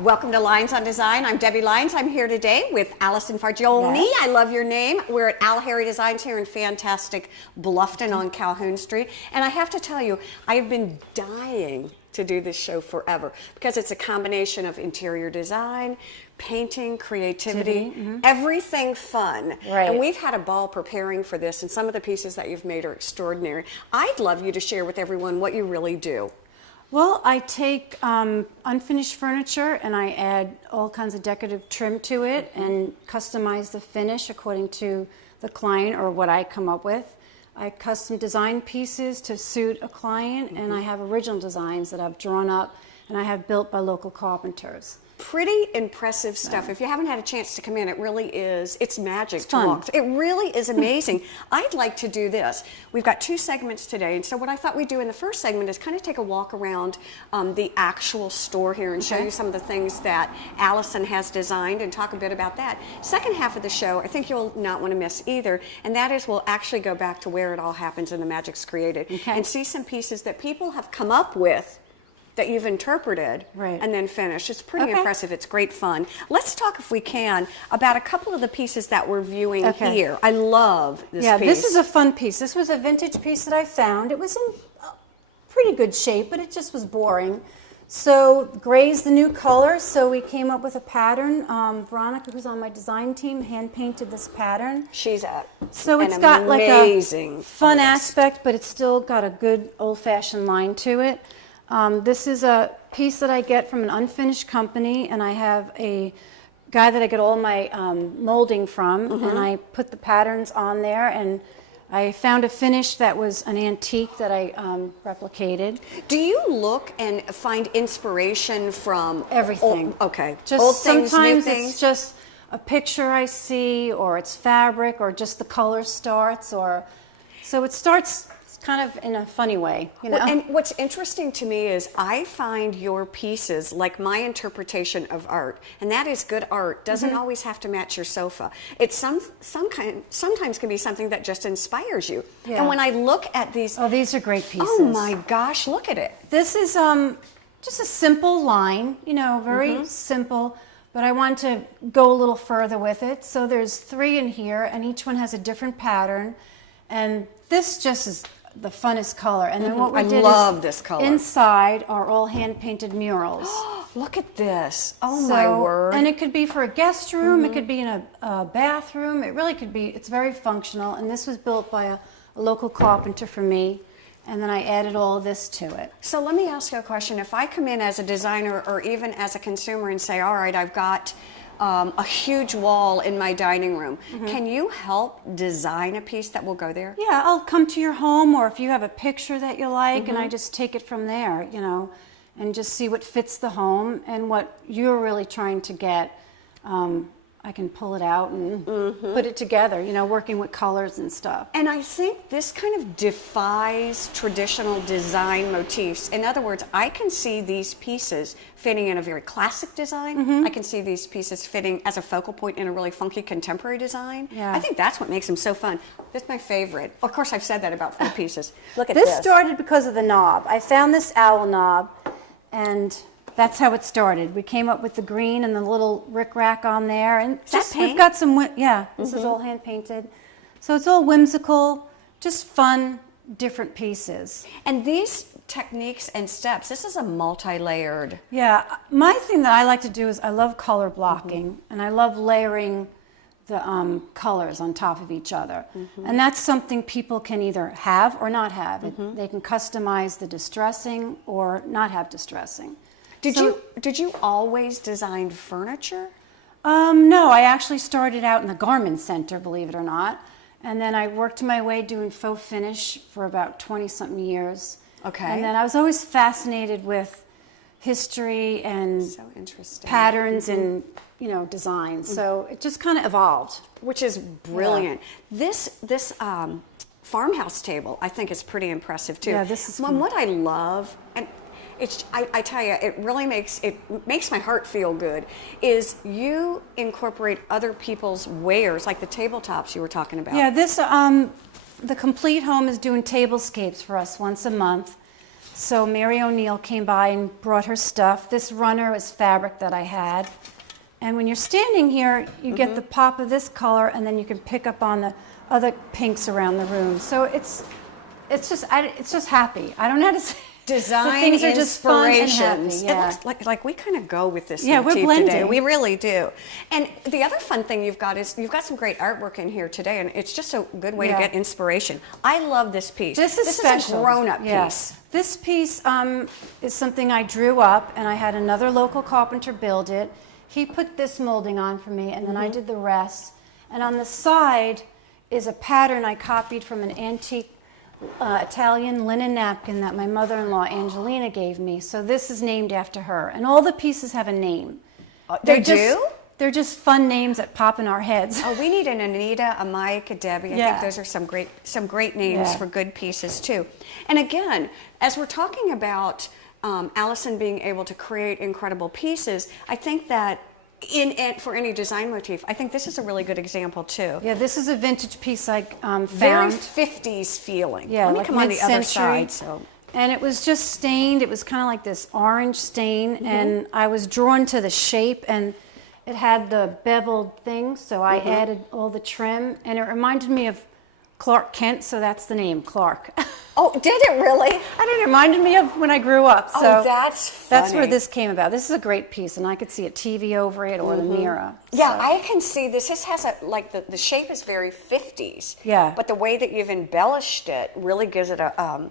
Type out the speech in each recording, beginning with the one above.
Welcome to Lynes on Design. I'm Debbie Lynes. I'm here today with Allison Fargione. Yes. I love your name. We're at Al Harry Designs here in fantastic Bluffton on Calhoun Street. And I have to tell you, I've been dying to do this show forever because it's a combination of interior design, painting, creativity, everything fun. Right. And we've had a ball preparing for this, and some of the pieces that you've made are extraordinary. I'd love you to share with everyone what you really do. Well, I take unfinished furniture and I add all kinds of decorative trim to it and customize the finish according to the client or what I come up with. I custom design pieces to suit a client, and I have original designs that I've drawn up and I have built by local carpenters. Pretty impressive stuff. Yeah. If you haven't had a chance to come in, it really is, it's magic to fun. walk through. It really is amazing. I'd like to do this. We've got two segments today, and so what I thought we'd do in the first segment is kind of take a walk around the actual store here and show you some of the things that Allison has designed and talk a bit about that. Second half of the show, I think you'll not want to miss either, and that is we'll actually go back to where it all happens and the magic's created and see some pieces that people have come up with that you've interpreted and then finished. It's pretty impressive. It's great fun. Let's talk, if we can, about a couple of the pieces that we're viewing here. I love this piece. Yeah, this is a fun piece. This was a vintage piece that I found. It was in pretty good shape, but it just was boring. So gray's the new color, so we came up with a pattern. Veronica, who's on my design team, hand-painted this pattern. She's So it's got like a fun aspect, but it's still got a good old-fashioned line to it. This is a piece that I get from an unfinished company, and I have a guy that I get all my molding from, and I put the patterns on there, and I found a finish that was an antique that I replicated. Do you look and find inspiration from everything? Just old things, sometimes new things? It's just a picture I see, or it's fabric, or just the color starts, or so it starts kind of in a funny way, you know. Well, and what's interesting to me is I find your pieces like my interpretation of art, and that is good art doesn't always have to match your sofa. It's sometimes can be something that just inspires you. And when I look at these, these are great pieces. Oh my gosh, look at it. This is just a simple line, you know, very simple, but I want to go a little further with it. So there's 3 in here, and each one has a different pattern, and this just is the funnest color. And then what we did love this color. Inside are all hand-painted murals. Look at this. Oh my word. And it could be for a guest room, it could be in a bathroom, it really could be, it's very functional. And this was built by a local carpenter for me, and then I added all of this to it. So let me ask you a question. If I come in as a designer or even as a consumer and say, all right, I've got a huge wall in my dining room. Can you help design a piece that will go there? Yeah, I'll come to your home, or if you have a picture that you like, and I just take it from there, you know, and just see what fits the home and what you're really trying to get. I can pull it out and put it together, you know, working with colors and stuff. And I think this kind of defies traditional design motifs. In other words, I can see these pieces fitting in a very classic design. I can see these pieces fitting as a focal point in a really funky contemporary design. Yeah. I think that's what makes them so fun. That's my favorite. Of course, I've said that about 4 pieces. Look at this. This started because of the knob. I found this owl knob, and that's how it started. We came up with the green and the little rickrack on there, and just we've got some. This is all hand painted, so it's all whimsical, just fun, different pieces. And these techniques and steps. This is a multi-layered. Yeah, my thing that I like to do is I love color blocking, and I love layering the colors on top of each other, and that's something people can either have or not have. They can customize the distressing or not have distressing. Did you always design furniture? No, I actually started out in the garment center, believe it or not. And then I worked my way doing faux finish for about 20-something years. Okay. And then I was always fascinated with history and So interesting. patterns and, you know, designs. So it just kind of evolved. Which is brilliant. This farmhouse table, I think, is pretty impressive too. Yeah, this is what I love, and I tell you, it really makes my heart feel good. Is you incorporate other people's wares, like the tabletops you were talking about. Yeah, this the Complete Home is doing tablescapes for us once a month. So Mary O'Neill came by and brought her stuff. This runner is fabric that I had. And when you're standing here, you get the pop of this color, and then you can pick up on the other pinks around the room. So it's just happy. I don't know how to say. Design things are just fun and happy. inspirations. Yeah. It looks like we kind of go with this Yeah, we're motif blending. today. We really do. And the other fun thing you've got is you've got some great artwork in here today, and it's just a good way to get inspiration. I love this piece. This is special. A grown-up Yes. piece. This piece is something I drew up, and I had another local carpenter build it. He put this molding on for me, and then I did the rest. And on the side is a pattern I copied from an antique Italian linen napkin that my mother-in-law Angelina gave me. So this is named after her, and all the pieces have a name. They do? They're just fun names that pop in our heads. Oh, we need an Anita, a Mike, a Debbie. I think those are some great names for good pieces too. And again, as we're talking about Allison being able to create incredible pieces, I think that for any design motif, I think this is a really good example too. Yeah, this is a vintage piece I found. Very 50s feeling. Yeah, Let me like come on the other mid-century. side. So. And it was just stained. It was kind of like this orange stain, and I was drawn to the shape, and it had the beveled things, so I added all the trim, and it reminded me of Clark Kent, so that's the name, Clark. Oh, did it really? It reminded me of when I grew up. So that's funny. That's where this came about. This is a great piece, and I could see a TV over it or the mirror. Yeah, so. I can see this. This has the shape is very 50s. Yeah. But the way that you've embellished it really gives it a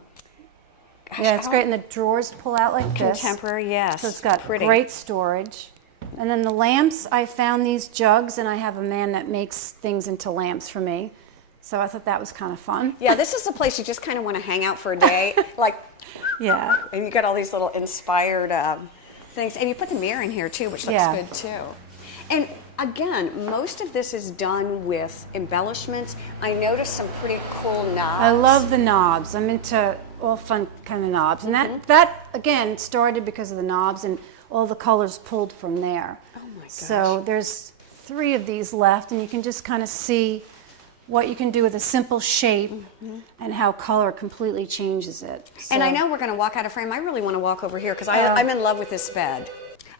yeah, it's great, and the drawers pull out like this. Contemporary, yes. So it's got pretty. great storage. And then the lamps, I found these jugs, and I have a man that makes things into lamps for me. So I thought that was kind of fun. Yeah, this is the place you just kind of want to hang out for a day. Yeah. And you got all these little inspired things. And you put the mirror in here too, which looks good too. And again, most of this is done with embellishments. I noticed some pretty cool knobs. I love the knobs. I'm into all fun kind of knobs. And that again, started because of the knobs and all the colors pulled from there. Oh my gosh. So there's 3 of these left, and you can just kind of see what you can do with a simple shape and how color completely changes it. So. And I know we're going to walk out of frame. I really want to walk over here because I'm in love with this bed.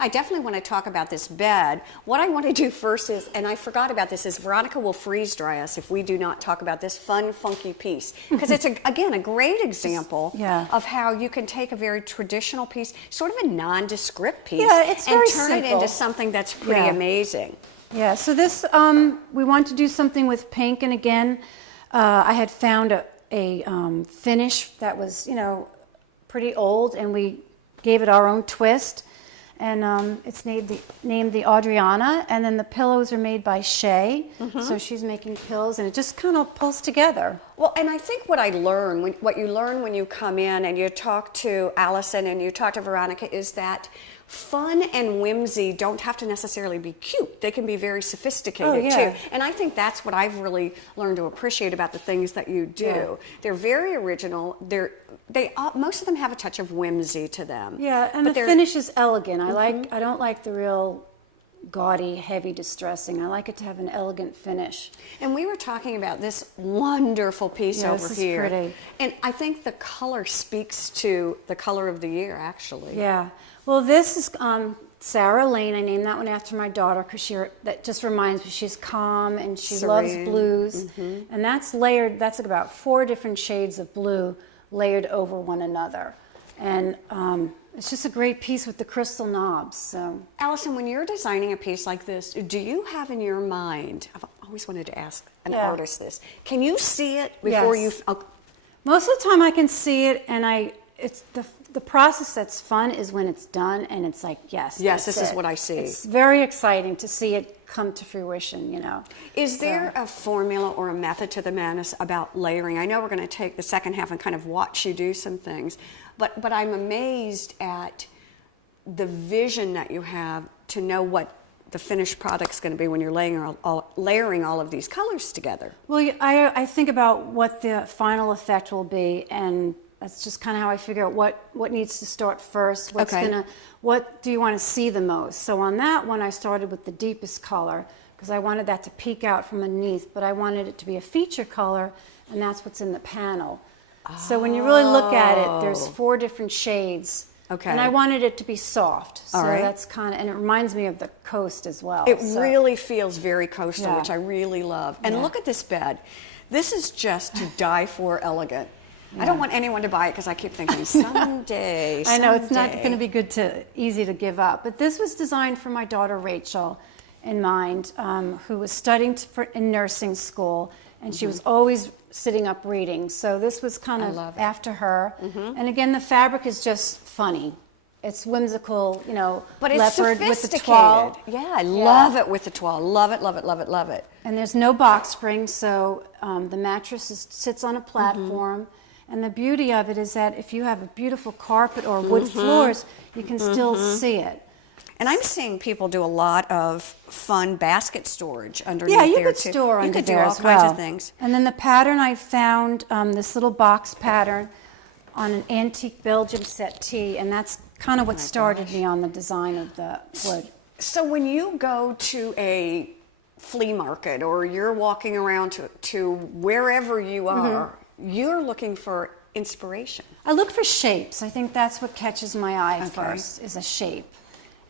I definitely want to talk about this bed. What I want to do first is, and I forgot about this, is Veronica will freeze dry us if we do not talk about this fun, funky piece. Because it's, again, a great example of how you can take a very traditional piece, sort of a nondescript piece, it's very and turn simple. it into something that's pretty amazing. Yeah, so this, we want to do something with pink, and again, I had found a finish that was, pretty old, and we gave it our own twist, and it's named the Adriana, and then the pillows are made by Shay, so she's making pillows, and it just kind of pulls together. Well, and I think what you learn when you come in and you talk to Allison and you talk to Veronica is that fun and whimsy don't have to necessarily be cute. They can be very sophisticated too. And I think that's what I've really learned to appreciate about the things that you do. Yeah. They're very original. Most of them have a touch of whimsy to them. Yeah, and the finish is elegant. I don't like the real gaudy, heavy distressing. I like it to have an elegant finish. And we were talking about this wonderful piece over this here. Is pretty. And I think the color speaks to the color of the year, actually. Yeah. Well, this is Sarah Lane. I named that one after my daughter because that just reminds me she's calm and she loves blues. And that's layered. That's about 4 different shades of blue layered over one another. And it's just a great piece with the crystal knobs. So, Allison, when you're designing a piece like this, do you have in your mind? I've always wanted to ask an artist this. Can you see it before you? Most of the time, I can see it, and it's the process that's fun is when it's done, and it's like yes, this is what I see. It's very exciting to see it come to fruition. Is there a formula or a method to the madness about layering? I know we're going to take the second half and kind of watch you do some things. But I'm amazed at the vision that you have to know what the finished product's going to be when you're layering all of these colors together? Well, I think about what the final effect will be, and that's just kind of how I figure out what needs to start first. What do you want to see the most? So on that one, I started with the deepest color because I wanted that to peek out from underneath, but I wanted it to be a feature color, and that's what's in the panel. So when you really look at it, there's 4 different shades. Okay. And I wanted it to be soft. So all right. that's kind of, and it reminds me of the coast as well. It really feels very coastal, Yeah. which I really love. And look at this bed. This is just to die for elegant. I don't want anyone to buy it because I keep thinking someday. I know it's not going to be easy to give up. But this was designed for my daughter Rachel in mind, who was studying in nursing school, and she was always sitting up reading. So this was kind of after her. And again, the fabric is just funny. It's whimsical, you know, but it's leopard with the sophisticated. toile. Yeah, I love it with the toile. Love it, love it, love it, love it. And there's no box spring, so the mattress sits on a platform. And the beauty of it is that if you have a beautiful carpet or wood floors, you can still see it. And I'm seeing people do a lot of fun basket storage underneath there too. there, Yeah, you could store under there all as well. kinds of things. And then the pattern I found, this little box pattern on an antique Belgium settee, and that's kind of what started me on the design of the wood. So when you go to a flea market or you're walking around to wherever you are, you're looking for inspiration. I look for shapes. I think that's what catches my eye first, is a shape.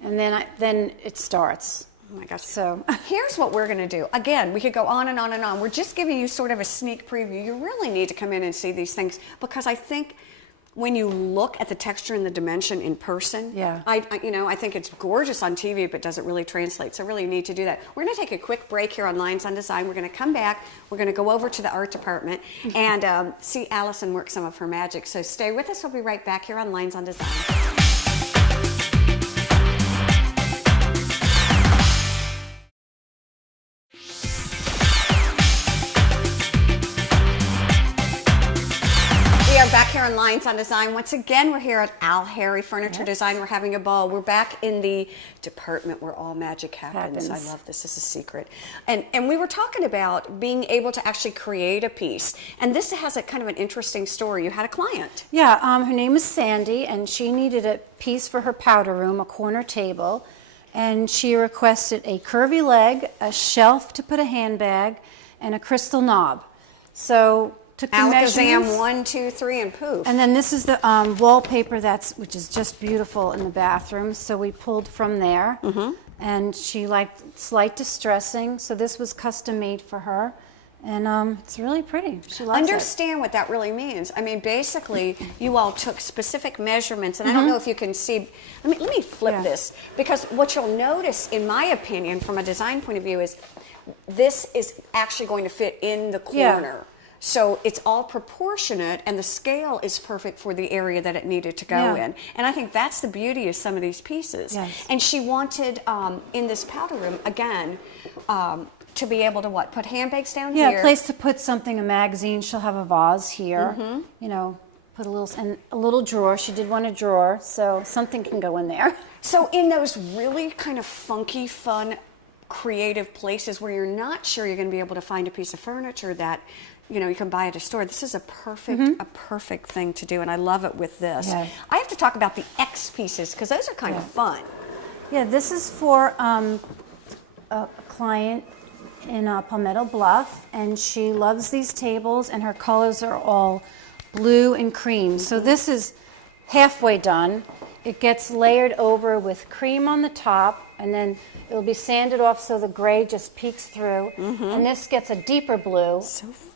And then it starts. Oh my gosh. So here's what we're going to do. Again, we could go on and on and on. We're just giving you sort of a sneak preview. You really need to come in and see these things because I think when you look at the texture and the dimension in person, I think it's gorgeous on TV, but doesn't really translate. So really you need to do that. We're going to take a quick break here on Lynes on Design. We're going to come back. We're going to go over to the art department and see Allison work some of her magic. So stay with us. We'll be right back here on Lynes on Design. We are back here on Lynes on Design. Once again, we're here at Al Harry Furniture Design. We're having a ball. We're back in the department where all magic happens. I love this. This is a secret. And we were talking about being able to actually create a piece. And this has a kind of an interesting story. You had a client. Yeah, her name is Sandy, and she needed a piece for her powder room, a corner table. And she requested a curvy leg, a shelf to put a handbag, and a crystal knob. So took the measurements. Alakazam 1, 2, 3, and poof. And then this is the wallpaper which is just beautiful in the bathroom. So we pulled from there. And she liked slight distressing, so this was custom made for her. And it's really pretty. She loves it. Understand what that really means. I mean, basically, you all took specific measurements, and I don't know if you can see. Let me flip this, because what you'll notice, in my opinion, from a design point of view, is this is actually going to fit in the corner. So it's all proportionate, and the scale is perfect for the area that it needed to go in. And I think that's the beauty of some of these pieces. And she wanted, in this powder room, again, to be able to what? Put handbags down here? Yeah, a place to put something, a magazine. She'll have a vase here. You know, put a little drawer. She did want a drawer, so something can go in there. So in those really kind of funky, fun, creative places where you're not sure you're going to be able to find a piece of furniture that you can buy at a store, this is a perfect thing to do, and I love it with this. I have to talk about the X pieces because those are kind of fun. Yeah, this is for a client in Palmetto Bluff, and she loves these tables, and her colors are all blue and cream. So this is halfway done. It gets layered over with cream on the top, and then it'll be sanded off so the gray just peeks through. And this gets a deeper blue,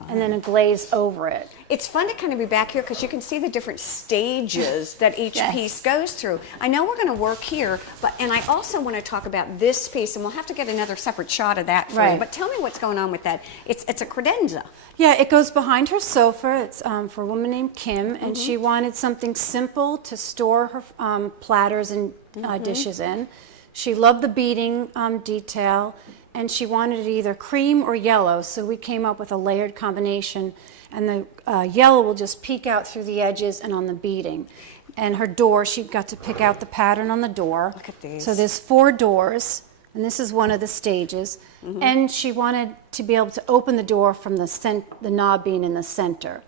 and then a glaze over it. It's fun to kind of be back here because you can see the different stages that each piece goes through. I know we're going to work here, and I also want to talk about this piece, and we'll have to get another separate shot of that for you. But tell me what's going on with that. It's a credenza. Yeah, it goes behind her sofa. It's for a woman named Kim, and she wanted something simple to store her platters and dishes in. She loved the beading detail, and she wanted it either cream or yellow, so we came up with a layered combination, and the yellow will just peek out through the edges and on the beading. and her door, she got to pick out the pattern on the door. Look at these. So there's 4 doors, and this is one of the stages. And she wanted to be able to open the door from the knob being in the center.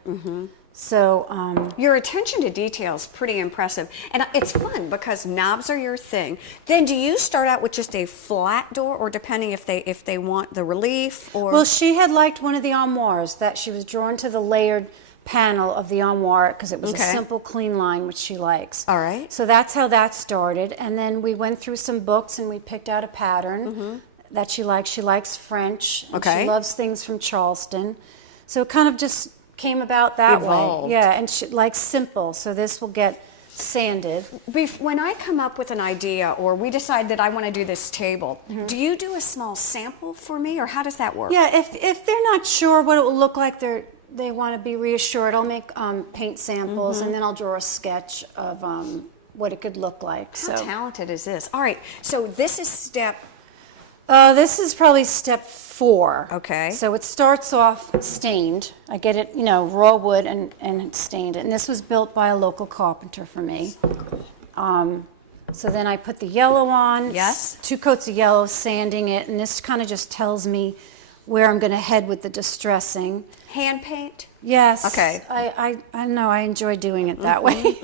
So your attention to detail is pretty impressive, and it's fun because knobs are your thing. Then do you start out with just a flat door, or depending if they want the relief, or? well, she had liked one of the armoires, that she was drawn to the layered panel of the armoire because it was a simple, clean line, which she likes. All right. So that's how that started, and then we went through some books and we picked out a pattern that she likes. She likes French, and she loves things from Charleston. So it kind of just came about that Evolved. way. Yeah, and she likes simple, so this will get sanded. When I come up with an idea, or we decide that I want to do this table, do you do a small sample for me, or how does that work? Yeah, if they're not sure what it will look like, they want to be reassured, I'll make paint samples, and then I'll draw a sketch of what it could look like. How talented is this? All right, so this is step... this is probably step 4. Okay. So it starts off stained. I get it, raw wood and it's stained. And this was built by a local carpenter for me. So then I put the yellow on. Yes. 2 coats of yellow, sanding it. And this kind of just tells me where I'm going to head with the distressing. Hand paint? Yes. Okay. I know. I enjoy doing it that way.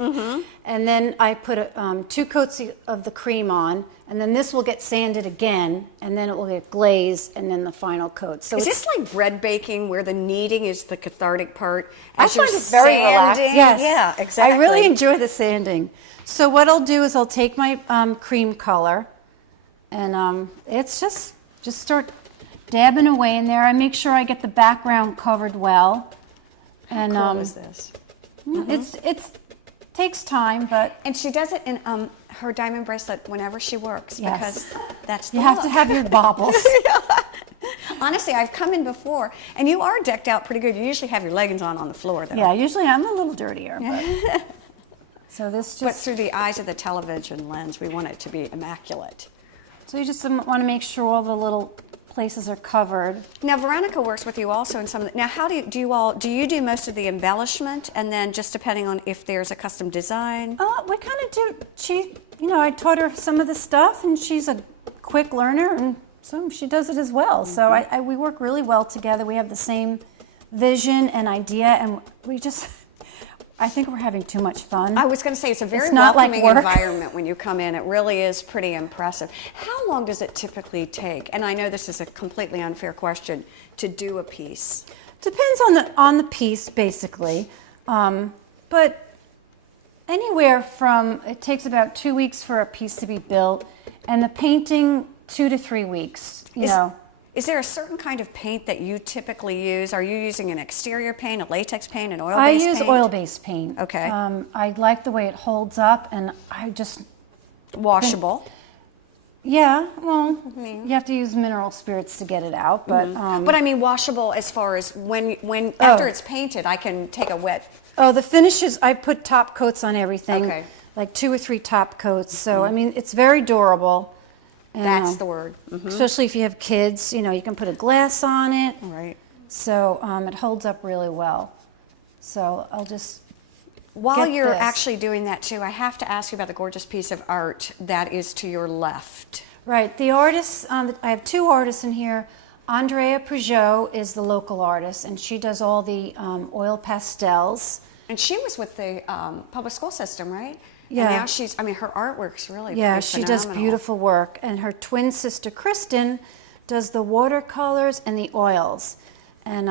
And then I put 2 coats of the cream on, and then this will get sanded again, and then it will get glazed, and then the final coat. So is this like bread baking, where the kneading is the cathartic part? I find it very relaxed. Yes. Yeah, exactly. I really enjoy the sanding. So what I'll do is I'll take my cream color, and it's just start dabbing away in there. I make sure I get the background covered well. And How cool is this? It takes time, but and she does it in her diamond bracelet whenever she works, because that's the you have look. to have your baubles. Honestly, I've come in before, and you are decked out pretty good. You usually have your leggings on the floor, though. Yeah, usually I'm a little dirtier. But. So this just. But through the eyes of the television lens, we want it to be immaculate. So you just want to make sure all the little places are covered. Now Veronica works with you also in some of the, now how do you do most of the embellishment, and then just depending on if there's a custom design? We kind of do. I taught her some of the stuff, and she's a quick learner, and so she does it as well. So we work really well together. We have the same vision and idea, and I think we're having too much fun. I was going to say, it's a very not welcoming like work. environment when you come in. It really is pretty impressive. How long does it typically take? And I know this is a completely unfair question, to do a piece. Depends on the piece, basically. But anywhere from, it takes about 2 weeks for a piece to be built, and the painting 2 to 3 weeks, Is there a certain kind of paint that you typically use? Are you using an exterior paint, a latex paint, an oil-based paint? I use oil-based paint. Okay. I like the way it holds up, and I just... Washable. Yeah, well, you have to use mineral spirits to get it out, but... But I mean washable as far as when after it's painted, I can take a wet... Oh, the finishes, I put top coats on everything. Okay. Like 2 or 3 top coats, so, I mean, it's very durable. That's the word. Especially if you have kids, you can put a glass on it. Right. So it holds up really well. So I'll just While get you're this. actually doing that too, I have to ask you about the gorgeous piece of art that is to your left. Right. The artists, I have 2 artists in here. Andrea Peugeot is the local artist, and she does all the oil pastels. And she was with the public school system, right? Yeah. And now her artwork's really Yeah, pretty she does phenomenal. beautiful work. And her twin sister, Kristen, does the watercolors and the oils. And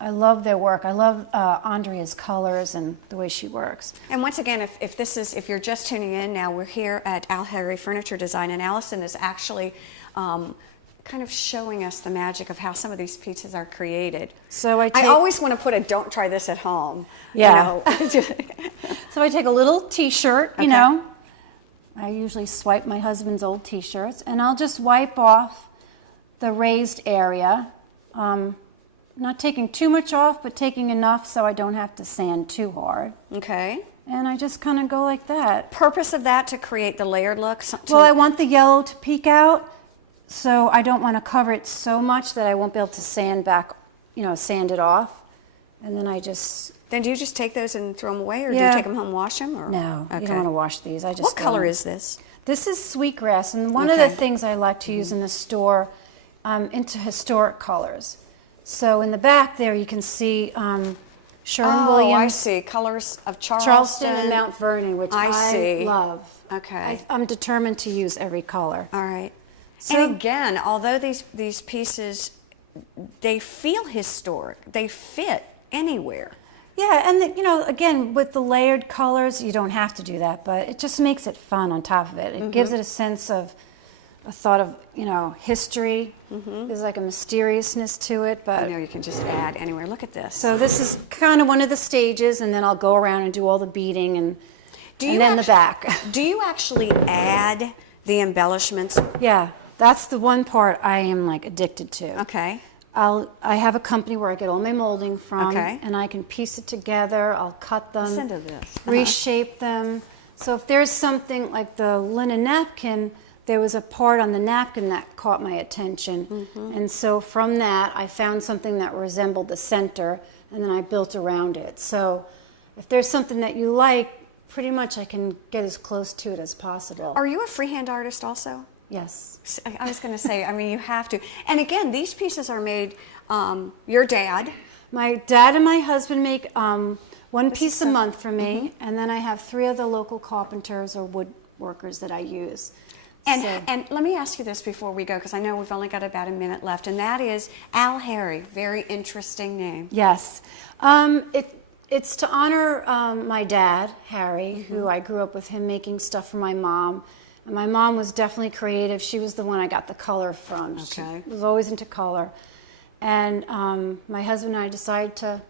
I love their work. I love Andrea's colors and the way she works. And once again, if you're just tuning in now, we're here at Al Harry Furniture Design, and Allison is actually kind of showing us the magic of how some of these pieces are created. So I always want to put a "don't try this at home." Yeah. So I take a little T-shirt, I usually swipe my husband's old T-shirts, and I'll just wipe off the raised area. Not taking too much off, but taking enough so I don't have to sand too hard. Okay. And I just kind of go like that. Purpose of that to create the layered look? Well, I want the yellow to peek out, so I don't want to cover it so much that I won't be able to sand it off. And then I just... Then do you just take those and throw them away, or do Yeah. you take them home and wash them? Or? No, Okay. you don't want to wash these. I just What color don't. is this? This is sweetgrass, and one of the Okay. things I like to use in the store, into historic colors. So in the back there, you can see Sherwin-Williams. I see. Colors of Charleston and Mount Vernon, which I see. love. Okay. I'm determined to use every color. All right. So- And again, although these pieces, they feel historic, they fit anywhere. Yeah, and you know, again, with the layered colors, you don't have to do that, but it just makes it fun on top of it. It gives it a sense of, a thought of, you know, history. There's like a mysteriousness to it, but... I know you can just add anywhere. Look at this. So this is kind of one of the stages, and then I'll go around and do all the beading, and you then the back. Do you actually add the embellishments? Yeah, that's the one part I am like addicted to. Okay. I have a company where I get all my molding from, Okay. and I can piece it together. I'll cut them, Listen to this. reshape them. So if there's something like the linen napkin, there was a part on the napkin that caught my attention, and so from that I found something that resembled the center, and then I built around it. So if there's something that you like, pretty much I can get as close to it as possible. Are you a freehand artist also? Yes. I was going to say, I mean, you have to. And again, these pieces are made, your dad. My dad and my husband make one piece a so- month for me, and then I have 3 other local carpenters or woodworkers that I use. And, So- and let me ask you this before we go, because I know we've only got about a minute left, and that is Al Harry. Very interesting name. Yes. It's to honor my dad, Harry, who I grew up with him making stuff for my mom. And my mom was definitely creative. She was the one I got the color from. Okay. She was always into color. And my husband and I decided to,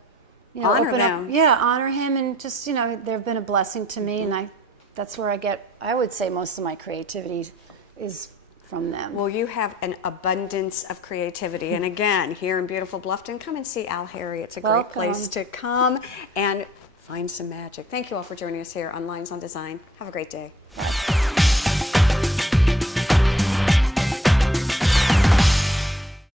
you know, Honor open them. up. Yeah, honor him, and just, you know, they've been a blessing to me, and that's where I would say most of my creativity is from them. Well, you have an abundance of creativity. And again, here in beautiful Bluffton, come and see Al Harry. It's a great Welcome. place to come and find some magic. Thank you all for joining us here on Lines on Design. Have a great day.